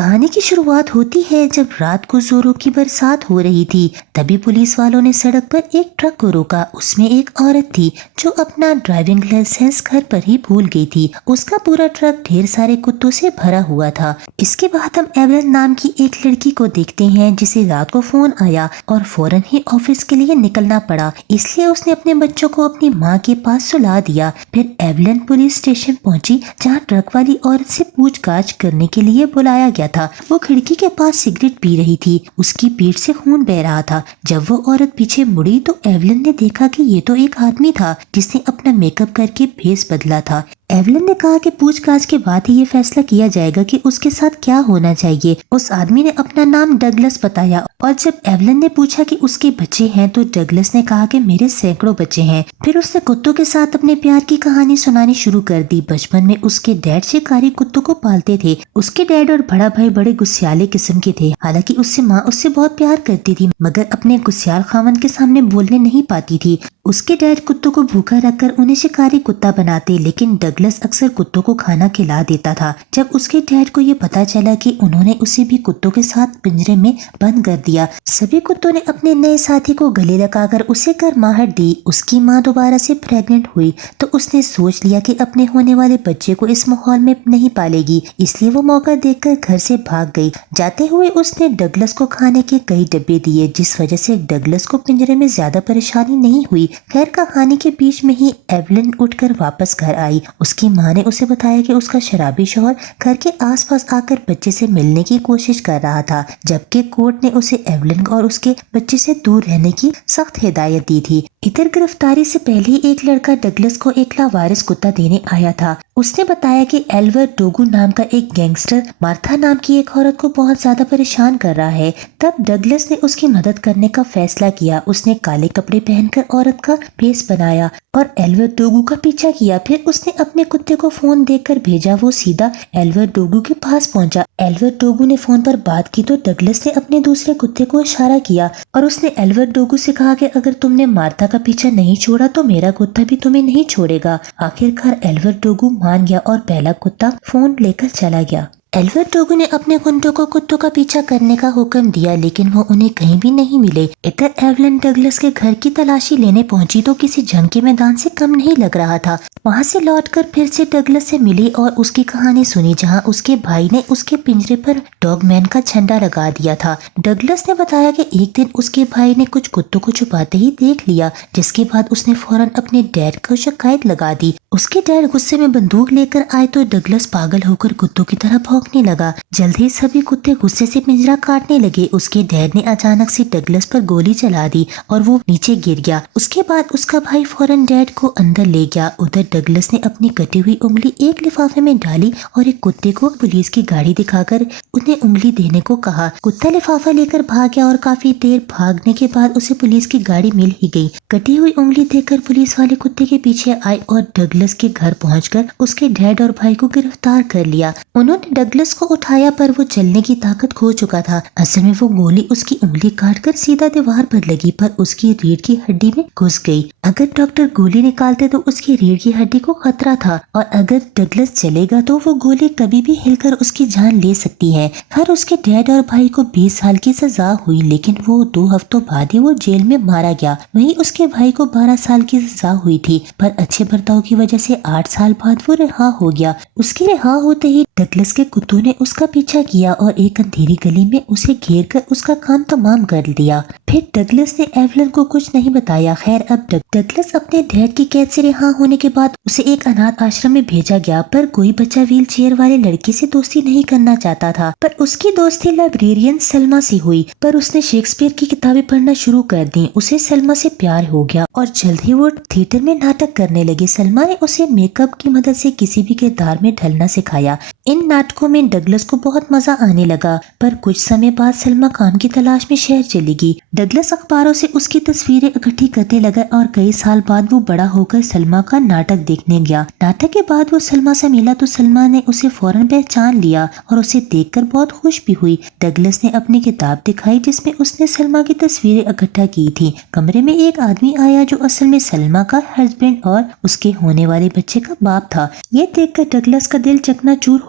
کہانی کی شروعات ہوتی ہے جب رات کو زوروں کی برسات ہو رہی تھی۔ تبھی پولیس والوں نے سڑک پر ایک ٹرک کو روکا۔ اس میں ایک عورت تھی جو اپنا ڈرائیونگ لائسنس گھر پر ہی بھول گئی تھی۔ اس کا پورا ٹرک ڈھیر سارے کتوں سے بھرا ہوا تھا۔ اس کے بعد ہم ایولن نام کی ایک لڑکی کو دیکھتے ہیں جسے رات کو فون آیا اور فوراً ہی آفس کے لیے نکلنا پڑا، اس لیے اس نے اپنے بچوں کو اپنی ماں کے پاس سلا دیا۔ پھر ایولن پولیس اسٹیشن پہنچی جہاں ٹرک والی عورت سے پوچھ گاچھ کرنے کے لیے بلایا گیا تھا۔ وہ کھڑکی کے پاس سگریٹ پی رہی تھی، اس کی پیٹھ سے خون بہ رہا تھا۔ جب وہ عورت پیچھے مڑی تو ایولن نے دیکھا کہ یہ تو ایک آدمی تھا جس نے اپنا میک اپ کر کے بھیس بدلا تھا۔ ایولن نے کہا کہ پوچھ گاچھ کے بعد ہی یہ فیصلہ کیا جائے گا کہ اس کے ساتھ کیا ہونا چاہیے۔ اس آدمی نے اپنا نام ڈگلس بتایا اور جب ایولن نے پوچھا کہ اس کے بچے ہیں تو ڈگلس نے کہا کہ میرے سینکڑوں بچے ہیں۔ پھر اس نے کتوں کے ساتھ اپنے پیار کی کہانی سنانی شروع کر دی۔ بچپن میں اس کے ڈیڈ شکاری کتوں کو پالتے تھے۔ اس کے ڈیڈ اور بڑا بھائی بڑے غصیالے قسم کے تھے۔ حالانکہ اس سے ماں اس سے بہت پیار کرتی تھی مگر اپنے غصیال خاوند کے سامنے بولنے نہیں پاتی تھی۔ اس کے ڈیڈ کتوں کو بھوکا رکھ کر انہیں شکاری کتا بناتے، لیکن ڈگلس اکثر کتوں کو کھانا کھلا دیتا تھا۔ جب اس کے ڈیڈ کو یہ پتا چلا کہ انہوں نے اسے بھی کتوں کے ساتھ پنجرے میں بند کر دیا، سبھی کتوں نے اپنے نئے ساتھی کو گلے لگا کر اسے گرماہٹ دی۔ اس کی ماں دوبارہ سے پریگننٹ ہوئی تو اس نے سوچ لیا کہ اپنے ہونے والے بچے کو اس ماحول میں نہیں پالے گی، اس لیے وہ موقع دیکھ کر گھر سے بھاگ گئی۔ جاتے ہوئے اس نے ڈگلس کو کھانے کے کئی ڈبے دیے جس وجہ سے ڈگلس کو پنجرے میں زیادہ پریشانی نہیں ہوئی۔ خیر کہانی کے بیچ میں ہی ایولن اٹھ کر واپس گھر آئی۔ اس کی ماں نے اسے بتایا کہ اس کا شرابی شوہر گھر کے آس پاس آ کر بچے سے ملنے کی کوشش کر رہا تھا، جبکہ کورٹ نے اسے ایولن اور اس کے بچے سے دور رہنے کی سخت ہدایت دی تھی۔ ادھر گرفتاری سے پہلے ایک لڑکا ڈگلس کو ایک لاوارث کتا دینے آیا تھا۔ اس نے بتایا کہ ایلور ڈوگو نام کا ایک گینگسٹر مارتھا نام کی ایک عورت کو بہت زیادہ پریشان کر رہا ہے۔ تب ڈگلس نے اس کی مدد کرنے کا فیصلہ کیا۔ اس نے کالے کپڑے پہن کر عورت کا بھیس بنایا اور ایلور ڈوگو کا پیچھا کیا۔ پھر اس نے اپنے کتے کو فون دے کر بھیجا، وہ سیدھا ایلور ڈوگو کے پاس پہنچا۔ ایلور ڈوگو نے فون پر بات کی تو ڈگلس نے اپنے دوسرے کتے کو اشارہ کیا اور اس نے ایلور ڈوگو سے کہا کہ اگر تم نے مارتھا کا پیچھا نہیں چھوڑا تو میرا کتا بھی تمہیں نہیں چھوڑے گا۔ آخر کار ایلور ڈوگو مان گیا اور پہلا کتا فون لے کر چلا گیا۔ ایلور ڈوگو نے اپنے کنٹوں کو کتوں کا پیچھا کرنے کا حکم دیا لیکن وہ انہیں کہیں بھی نہیں ملے۔ ادھر ایولن ڈگلس کے گھر کی تلاشی لینے پہنچی تو کسی جنگ کے میدان سے کم نہیں لگ رہا تھا۔ وہاں سے لوٹ کر پھر سے ڈگلس سے ملی اور اس کی کہانی سنی جہاں اس کے بھائی نے اس کے پنجرے پر ڈاگ مین کا جھنڈا لگا دیا تھا۔ ڈگلس نے بتایا کہ ایک دن اس کے بھائی نے کچھ کتوں کو چھپاتے ہی دیکھ لیا، جس کے بعد اس نے فوراً اپنے ڈیڈ کو شکایت لگا دی۔ اس کے ڈیڈ غصے میں بندوق لے کر آئے تو ڈگلس پاگل ہو کر کتوں کی طرح بھونکنے لگا۔ جلد ہی سبھی کتے غصے سے پنجرا کاٹنے لگے۔ اس کے ڈیڈ نے اچانک سے ڈگلس پر گولی چلا دی اور وہ نیچے گر گیا۔ اس کے بعد اس کا بھائی فوراً ڈیڈ کو اندر لے گیا۔ ادھر ڈگلس نے اپنی کٹی ہوئی انگلی ایک لفافے میں ڈالی اور ایک کتے کو پولیس کی گاڑی دکھا کر انہیں انگلی دینے کو کہا۔ کتا لفافہ لے کر بھاگ گیا اور کافی دیر بھاگنے کے بعد اسے پولیس کی گاڑی مل ہی گئی۔ کٹی ہوئی انگلی دیکھ کر پولیس والے کتے کے پیچھے آئے اور ڈگلس کے گھر پہنچ کر اس کے ڈیڈ اور بھائی کو گرفتار کر لیا۔ انہوں نے ڈگلس کو اٹھایا پر وہ چلنے کی طاقت کھو چکا تھا۔ اصل میں وہ گولی اس کی انگلی کاٹ کر سیدھا دیوار پر لگی پر اس کی ریڑھ کی ہڈی میں گھس گئی۔ اگر ڈاکٹر گولی نکالتے تو اس کی ریڑھ کی ہڈی کو خطرہ تھا اور اگر ڈگلس چلے گا تو وہ گولی کبھی بھی ہل کر اس کی جان لے سکتی ہے۔ خیر اس کے ڈیڈ اور بھائی کو 20 سال کی سزا ہوئی لیکن وہ 2 ہفتوں بعد ہی وہ جیل میں مارا گیا۔ وہیں اس کے بھائی کو 12 سال کی سزا ہوئی تھی پر اچھے برتاؤ کی وجہ سے 8 سال بعد وہ رہا ہو گیا۔ اس کے رہا ہوتے ہی ڈگلس کے کتوں نے اس کا پیچھا کیا اور ایک اندھیری گلی میں اسے گھیر کر اس کا کام تمام کر دیا۔ پھر ڈگلس نے ایولن کو کچھ نہیں بتایا۔ خیر اب ڈگلس اپنے ڈیڈ کی قید سے رہا ہونے کے بعد اسے ایک اناتھ آشرم میں بھیجا گیا پر کوئی بچہ ویل چیئر والے لڑکے سے دوستی نہیں کرنا چاہتا تھا پر اس کی دوستی لائبریرین سلما سے ہوئی پر اس نے شیکسپیئر کی کتابیں پڑھنا شروع کر دیں۔ اسے سلما سے پیار ہو گیا اور جلد ہی وہ تھیٹر میں ناٹک کرنے لگے۔ سلما نے اسے میک اپ کی مدد سے کسی بھی کردار میں ڈھلنا سکھایا۔ ان ناٹکوں میں ڈگلس کو بہت مزہ آنے لگا پر کچھ سمے بعد سلما کام کی تلاش میں شہر چلی گئی۔ ڈگلس اخباروں سے اس کی تصویریں اکٹھی کرنے لگا اور کئی سال بعد وہ بڑا ہو کر سلما کا ناٹک دیکھنے گیا۔ ناٹک کے بعد وہ سلما سے ملا تو سلما نے اسے فوراً پہچان لیا اور اسے دیکھ کر بہت خوش بھی ہوئی۔ ڈگلس نے اپنی کتاب دکھائی جس میں اس نے سلما کی تصویریں اکٹھا کی تھی۔ کمرے میں ایک آدمی آیا جو اصل میں سلما کا ہسبینڈ اور اس کے ہونے والے بچے کا باپ تھا۔ یہ دیکھ کر ڈگلس کا دل چکنا چور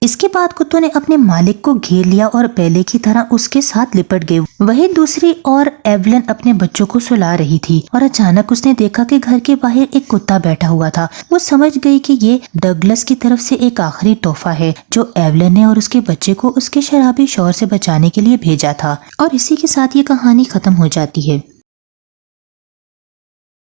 اس کے بعد کتوں نے اپنے مالک کو گھیر لیا اور پہلے کی طرح اس کے ساتھ لپٹ گئے۔ وہی دوسری اور ایولن اپنے بچوں کو سلا رہی تھی اور اچانک اس نے دیکھا کہ گھر کے باہر ایک کتا بیٹھا ہوا تھا۔ وہ سمجھ گئی کہ یہ ڈگلس کی طرف سے ایک آخری تحفہ ہے جو ایولن نے اور اس کے بچے کو اس کے شرابی شوہر سے بچانے کے لیے بھیجا تھا۔ اور اسی کے ساتھ یہ کہانی ختم ہو جاتی ہے۔